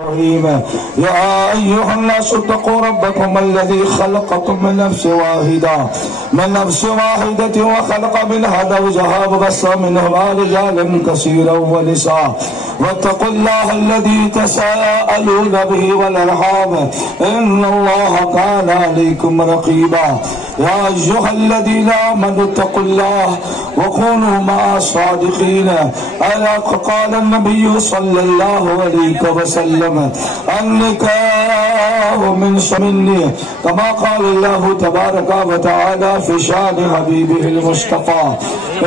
يا أيها الناس اتقوا ربكم الذي خلقكم من نفس واحدة وخلق منها زوجها وبث منهما رجالا كثيرا ونساء واتقوا الله الذي تساءلون به والأرحام إن الله كان عليكم رقيبا يا أيها الذين آمنوا اتقوا الله وكونوا مع الصادقين ألا قال النبي صلى الله عليه وسلم النكاح من سنتي كما قال الله تبارك وتعالى في شان حبيبه المصطفى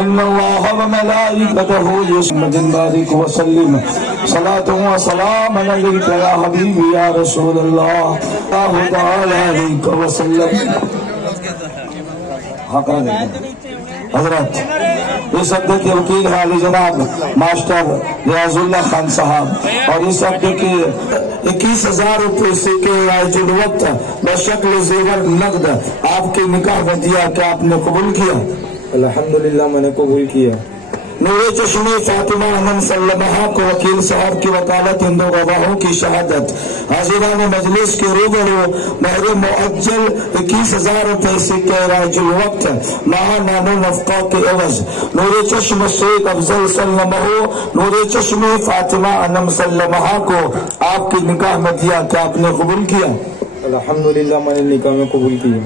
إن الله وملائكته يصلون عليه وسلم صلاة وسلام عليك يا حبيبي يا رسول الله الله تعالى عليك وسلم। हजरत इस अड्डे के वकील है अली जनाब मास्टर रियाजुल्लाह खान साहब और इस अड्डे के 21,000 रुपये सिक्के आजुल वक्त बशक्ल जेवर नकद आपके निकाह में दिया क्या आपने कबूल किया? अल्हम्दुलिल्लाह मैंने कबूल किया। नूरे चश्मे फातिमा अनम सल्लल्लाहु को वकील साहब की वकालत इन दो गवाहों की शहादत हाजिरान मजलिस के रूबरू महर मुअज्जल 21,000 रुपये सिक्के राजुल वक्त माह नानो नफका के एवज नूरे चश्म शेख अफजल सल्लल्लाहु नूरे चश्मे फातिमा अनम सल्लल्लाहु को आपकी निकाह में दिया क्या आपने कबूल किया? अल्हम्दुलिल्लाह मैंने निकाह में कबूल किया।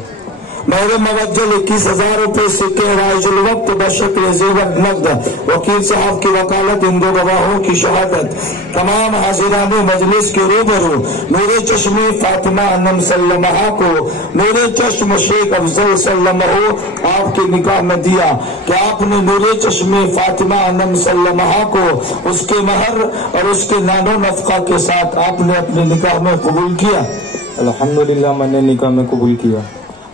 मेरे मुअज्जल 21,000 रुपये सिक्के राजुल वक्त बशक्ल जेवर नकद वकील साहब की वकालत इन दो गवाहों की शहादत तमाम हाजिरान मजलिस के रूबरू नूरे चश्मे फातिमा अनम सल्लल्लाहु को नूरे चश्म शेख अफजल सल्लल्लाहु आपके निकाह में दिया कि आपने नूरे चश्मे फातिमा अनम सल्लल्लाहु को उसके महर और उसके नानो नफका के साथ आपने अपने निकाह में कबूल किया? अल्हम्दुलिल्लाह मैंने निकाह में कबूल किया।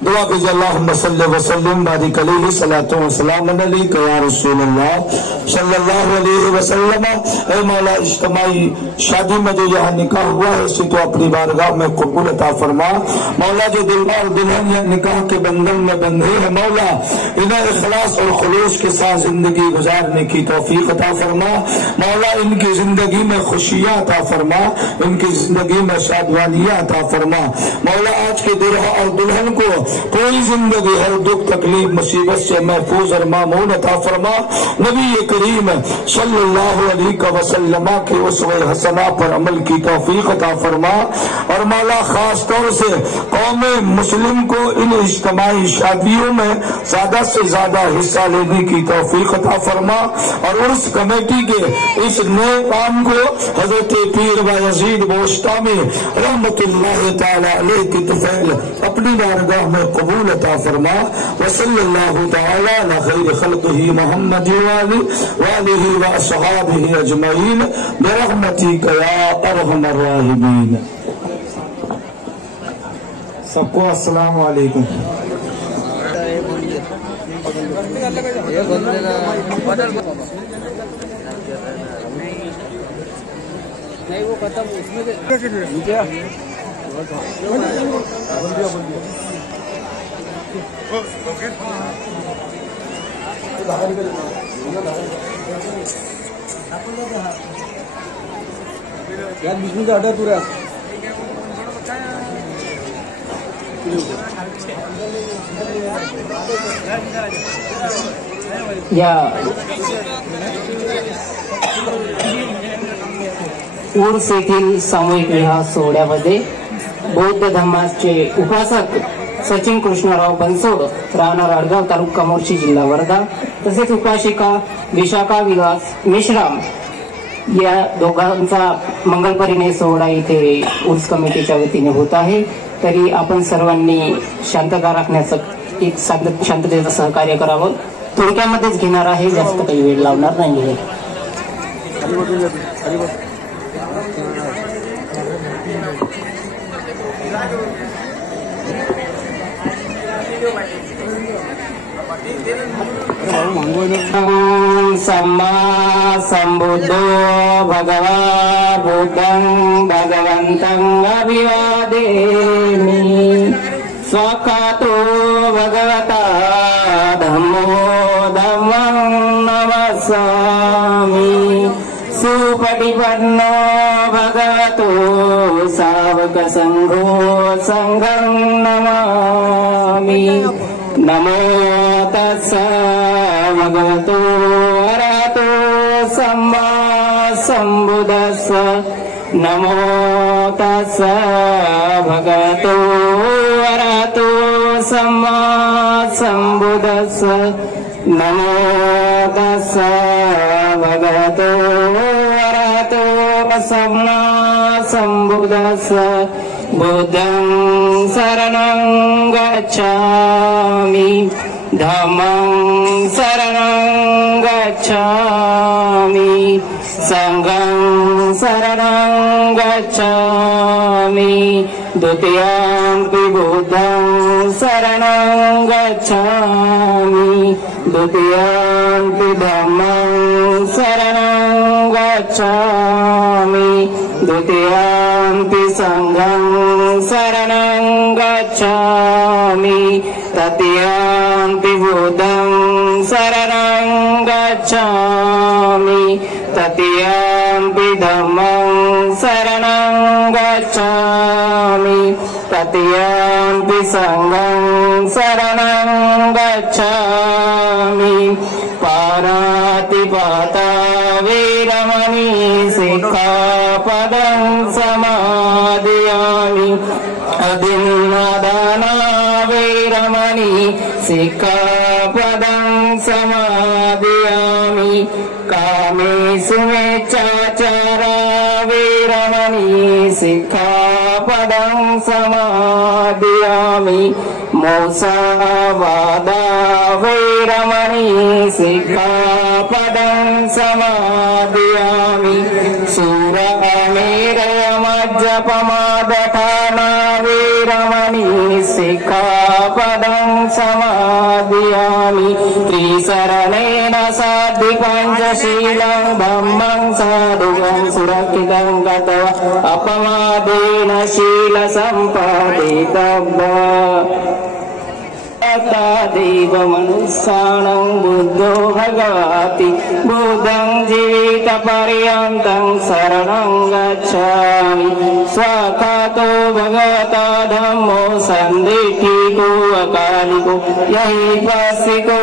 दुआ कीजिए अल्लाहुम्मा सल्ली व सल्लिम बारिक अलैहि सलातो व सलाम अलैका या रसूलल्लाह सल्लल्लाहु अलैहि वसल्लम। ऐ मौला इज्तिमाई शादी में जो यहाँ निकाह हुआ है इसे तो अपनी बारगाह में कबूल अता फरमा। मौला जो दुल्हा और दुल्हन यहाँ निकाह के बंधन में बंधे हैं मौला इन्हें इखलास और खुलूस के साथ जिंदगी गुजारने की तौफीक अता फरमा। मौला इनकी जिंदगी में खुशियाँ अता फरमा, इनकी जिंदगी में शादवानियाँ अता फरमा। मौला आज के दुल्हा और दुल्हन को कोई जिंदगी हर दुख तकलीफ मुसीबत से महफूज और मामून अता फरमा। नबी करीम सल्लल्लाहु अलैहि वसल्लम के उसवे हसना पर अमल की तौफीक अता फरमा। और मौला खास तौर से कौम मुस्लिम को इन इज्तिमाई शादियों में ज्यादा से ज्यादा हिस्सा लेने की तौफीक अता फरमा। और उर्स कमेटी के इस नए काम को हजरत पीर बायजीद बोस्तामी रहमतुल्लाह तआला अलैहि की तुफैल अपनी बारगाह में कबूल अता फरमा। वसल्लल्लाहु तआला अला खैर खल्क़िही मुहम्मद व आलिही व अस्हाबिही अजमईन बिरहमतिका या अरहमर राहिमीन। सबको अस्सलाम वालेकुम। नहीं वो खत्म उसमें यार बिजली का ऑर्डर पूरा या उर्स येथील सामूहिक विवाह सोहळ्यामध्ये बौद्ध धर्माचे उपासक सचिन कृष्णराव बनसोड राहणार आडगाव तालुका मोर्शी जिल्हा वर्धा तसेच उपासिका विशाखा विलास मेश्राम या दोघांचा मंगल परिणय सोहळा इथे उर्स कमिटीच्या वतीने होत आहे। तरी आपण सर्वांनी शांतता राखण्याचं एक शांततेचं सहकार्य करावं। थोडक्यामध्येच घेणार आहे, जास्त काही वेळ लावणार नाहीये। सम्मा सम्बुद्धो भगवा बुद्धं भगवन्तं अभिवादेमि स्वाखातो भगवता धम्मो धम्मं नमस्सामि सुपटिपन्नो भगवतो सावक संघो संघं नमामि। नमो तस्सा भगवतो अरहतो सम्मा सम्बुद्धस्सा। नमो तस्सा भगवतो अरहतो सम्मा सम्बुद्धस्सा। नमो तस्सा भगवतो अरहतो सम्मा सम्बुद्धस्सा। बुद्धं शरणं गच्छामि धम्मं शरणं गच्छामि संघं शरणं गच्छामि। द्वितीयंपि बुद्धं शरणं गच्छामि द्वितीयंपि धम्मं शरणं गच्छामि द्वितीयंपि संघं शरणं गच्छामि तृतीयंपि बुद्धं शरणं गच्छामि तृतीयंपि धम्मं शरणं गच्छामि तृतीयंपि संघं शरणं गच्छामि। पाणातिपाता वीरमणि सिक्खापदं समादयामि। अभिन्नदाना वीरमणि सिक्खापदं समादयामि। कामेषु मिच्छाचारा वीरमणि सिक्खापदं समादयामि। मोसवादा वीरमणि सिक्खापदं समादयामि। शूरमेरयमज्जपमादठाना वीरमणि सिक्खापदं समादयामि। त्रिशरणेन साधि पंचशीलं धम्मं साधुगं सुरक्षितं गत्वा अपमादेन शील सम्पादितव्या। देव मनुष्याणं बुद्धो भगवति बुद्धं जीवित पर्यन्तं शरणं गच्छामि। स्वाखातो भगवता धम्मो सन्दिठिको अकालिको यहि पस्सिको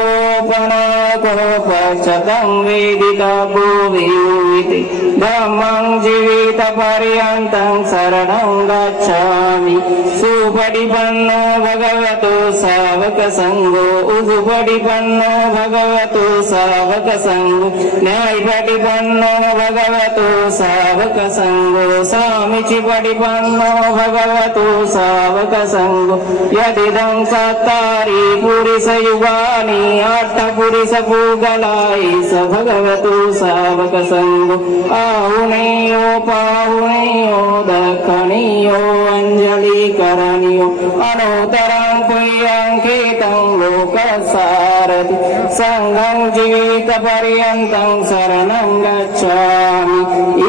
पनको पश्चतं वेदितव्यो वियुक्ते धम्मं जीवित पर्यन्तं शरणं गच्छामि। सुपटिपन्नो भगवतो सावक संघो उजुपटिपन्नो भगवतो सावक संघो न्यायपटिपन्नो भगवतो सावक संघो सामीचिपटिपन्नो भगवतो सावक संघो। यदिदं चत्वारि पुरुषयुगानि अष्टपुरुषपूगलाई स भगवतो सावक संघो। आहुनेयो पाहुनेयो दक्षिणेयो अंजलिकरणीयो अनोतरं पुण्यंकितं लोकसारथि संघं जीवितपर्यन्तं शरणं गच्छामि।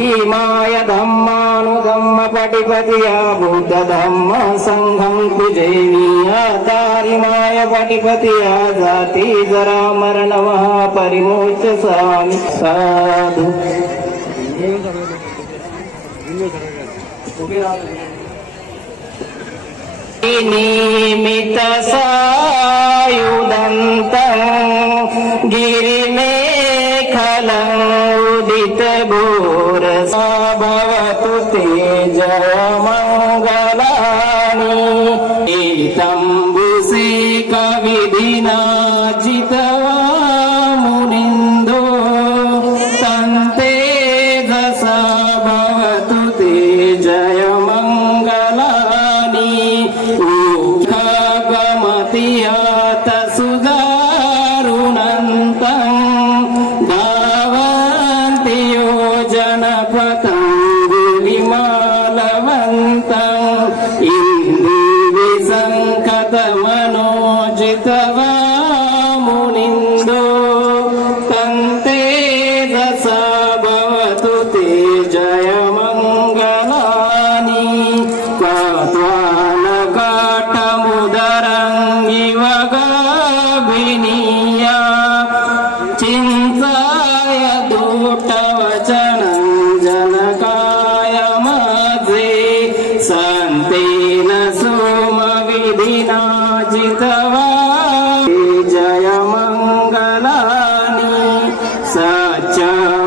इमाय धम्मानुधम्मपटिपतिया बुद्धधम्म संघं पूजयामि। तारिमाय पटिपतिया जाति जरा मरण महापरिमोच्य स्वामी साधु। निमित्त सायुधन्तं गिरिमेखलं उदित भूरसा भवतु ते जयमङ्गलानि। ईतम्बुसे कविधिना चितवा मुनिन्दो तन्ते दशा भवतु ते जयमङ्गलानि। खगमतियात सुदारुणन्तं धावन्ति योजनपथं गुलिमालवन्ति। शान्तेन सोमविधिना जितवा जय मङ्गलानि सच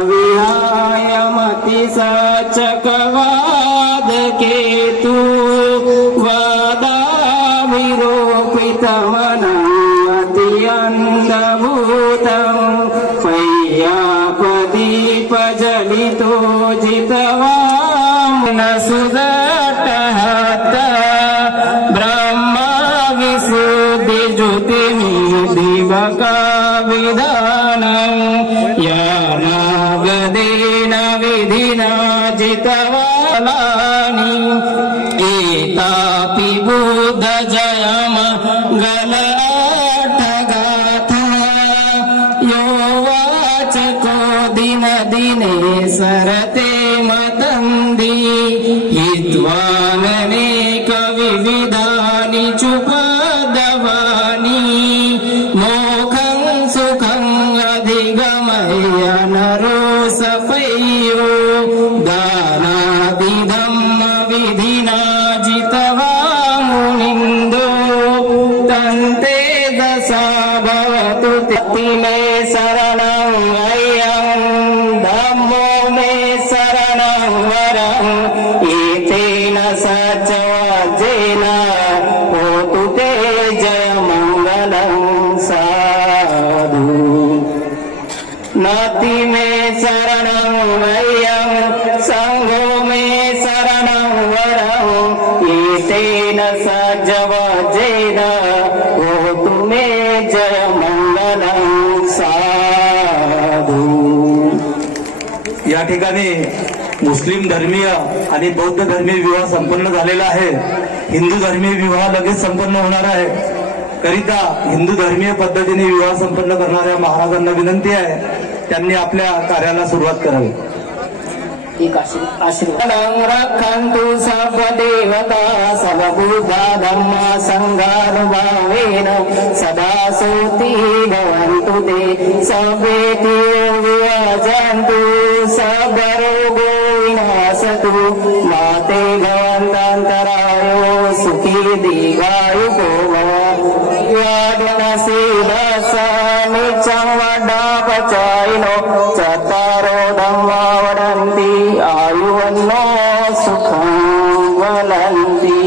विहाय मति सच कवाद केतु वादा विरोपितमनं अति अन्धभूतं पय्यापदीप जलितो जितवा न सुदटहत ब्रह्मा विशुद्धि ज्योतिर्दिवका विधानं यानागदेन विधिना जितवालानि एतापि बुद्ध जयम गलाटगाथा यो वाचको दिन दिने सरते मतन्दी हित्वाननेक विविधानि चुपदवानि मोखं सुखं अधिगमय नरो सफयो दानादिधम्म विधिना जितवा मुनिन्दो तन्ते दशा भवतु ते मे शरणं अयं धम्मो मे शरणं वरं एतेन सचवाजेन होतु ते जय मङ्गलं साधु नति मे शरणं अयं संघो मे शरणं वरं एतेन सचवाजेन होतु मे जय मङ्गलं साधु। या ठिकाणी मुस्लिम धर्मीय आणि बौद्ध धर्मीय विवाह संपन्न झालेला आहे। हिंदू धर्मीय विवाह लगेच संपन्न होणार आहे। करिता हिंदू धर्मीय पद्धतीने विवाह संपन्न करणाऱ्या महाराजांना विनंती आहे त्यांनी आपल्या कार्याला सुरुवात करावी। एक आशीर्वाद रक्षन्तु सर्वदेवता सर्वभूता धम्मा संघानुभावेन सदा सोति भवन्तु ते सर्वेति विराजन्तु सर्वरोगो विनाशतु माते भवन्तान्तरायो सुखी दीर्घायुको भव नित्यं वड्डापचायिनो चत्वारो धम्मा वदन्ति आयुवन्नो सुखं वदन्ति।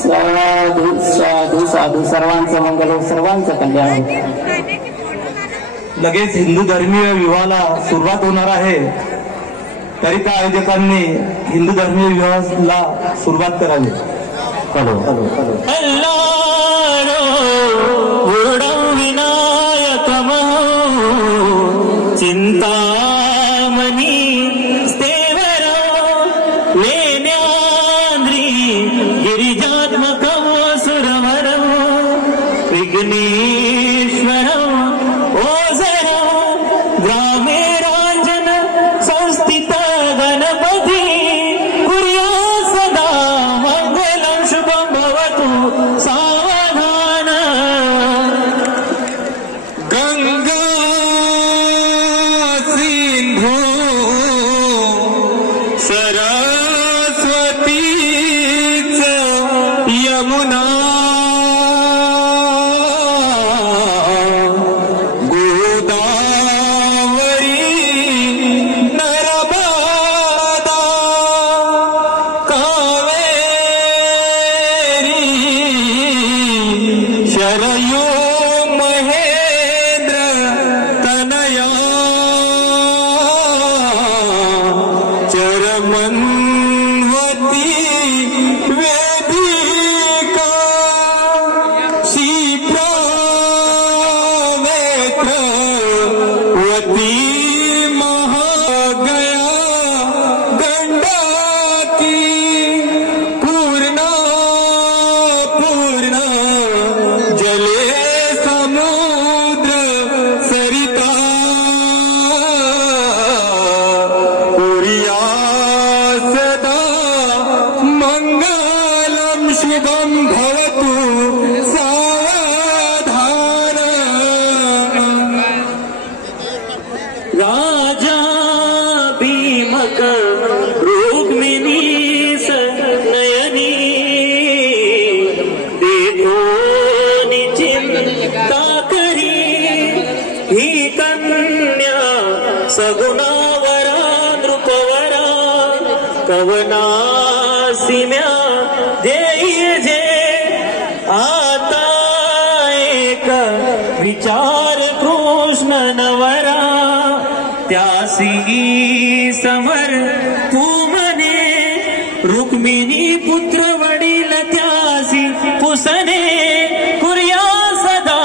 साधु साधु साधु सर्वांचं मंगल सर्वांचं कल्याण। लगेच हिंदू धर्मीय विवाहाला सुरुवात होणार आहे। करिता आयोजकांनी हिंदू धर्मीय विवाहाला सुरुवात करावी। हॅलो हॅलो हॅलो चिंतामणी स्तेवर लेन्याद्री गिरिजात्मक सुरवर विघ्नेश्वर ओझर ग्रामे रांजन संस्थित गणपती कुर्या सदा मंगलं शुभं भवतु सावधान। गंगा सरस्वतीच यमुना गोदावरी नर्मदा कावेरी शरयू महेंद्र तनया चरमन्वती वेदिका क्षिप्रनेत्रवती महागया गंडाकी पूर्णा पूर्णा जले समुद्र सरिता कुर्या सदा मंगलं शुभं भवतु सावधान। राजा भीमक रुक्मिणी नयनी सिम्या देई जे आता एक विचार कृष्ण नवरा त्यासी समर तू म्हणे रुक्मिणी पुत्र वडील त्यासी पुसने कुर्या सदा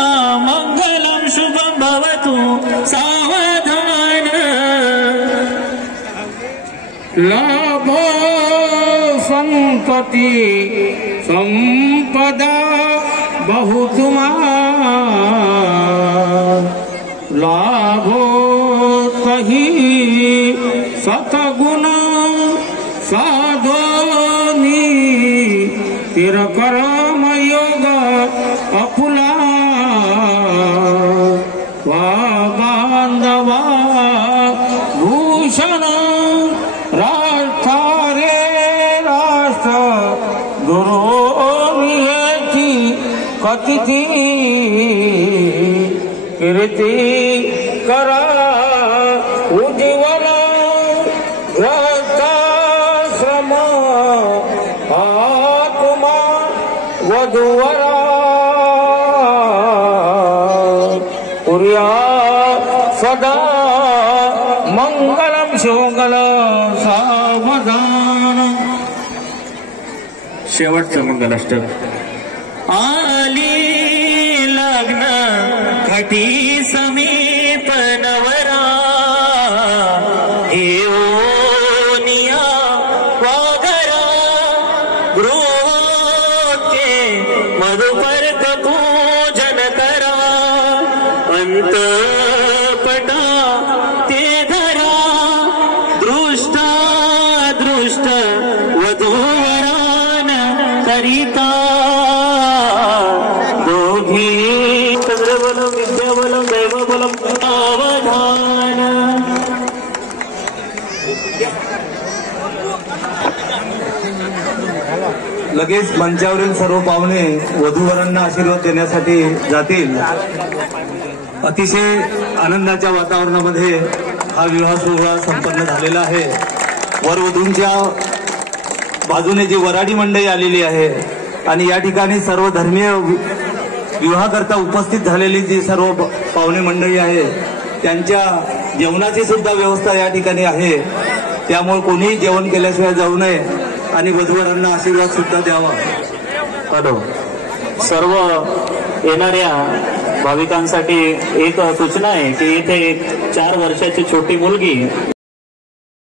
मंगलम शुभम भवतु सावधान लाभो संपत्ति संपदा बहुतुमा लाभो तही सतगुण साधोनी तिरकरम योग अपुला वा बांधवा भूषण राष्ट्रे राष्ट्र गुरुची कतिथी कीर्ती करा उज्ज्वल ग्रस्ताश्रम आत्मा वधुवरा पुर्या सदा मंगलम शिवंगल सावधान. शेवटचं मंगलाष्टक. आली लग्न घटी समीप नवरा येऊनिया वाघरा गृहोचे मधुपर्क पूजन करा अंतपटा ते धरा दृष्टा दृष्ट वधूवरान करिता दोघी चंद्रबलम विद्याबलम दैवबलम सावधान. लगेच मंचावरील सर्व पाहुणे वधूवरांना आशीर्वाद देण्यासाठी जातील. अतिशय आनंदाच्या वातावरणामध्ये हा विवाह सोहळा संपन्न झालेला आहे. वरवधूंच्या बाजूने जी वराडी मंडळी आलेली आहे आणि या ठिकाणी सर्व धर्मीय विवाहाकरता उपस्थित झालेली जी सर्व पाहुणे मंडळी आहे त्यांच्या जेवणाची सुद्धा व्यवस्था या ठिकाणी आहे. त्यामुळे कोणीही जेवण केल्याशिवाय जाऊ नये आणि वधूवरांना आशीर्वाद सुद्धा द्यावा. हॅलो, सर्व येणाऱ्या भाविकांसाठी एक सूचना आहे की इथे एक 4 वर्षाची छोटी मुलगी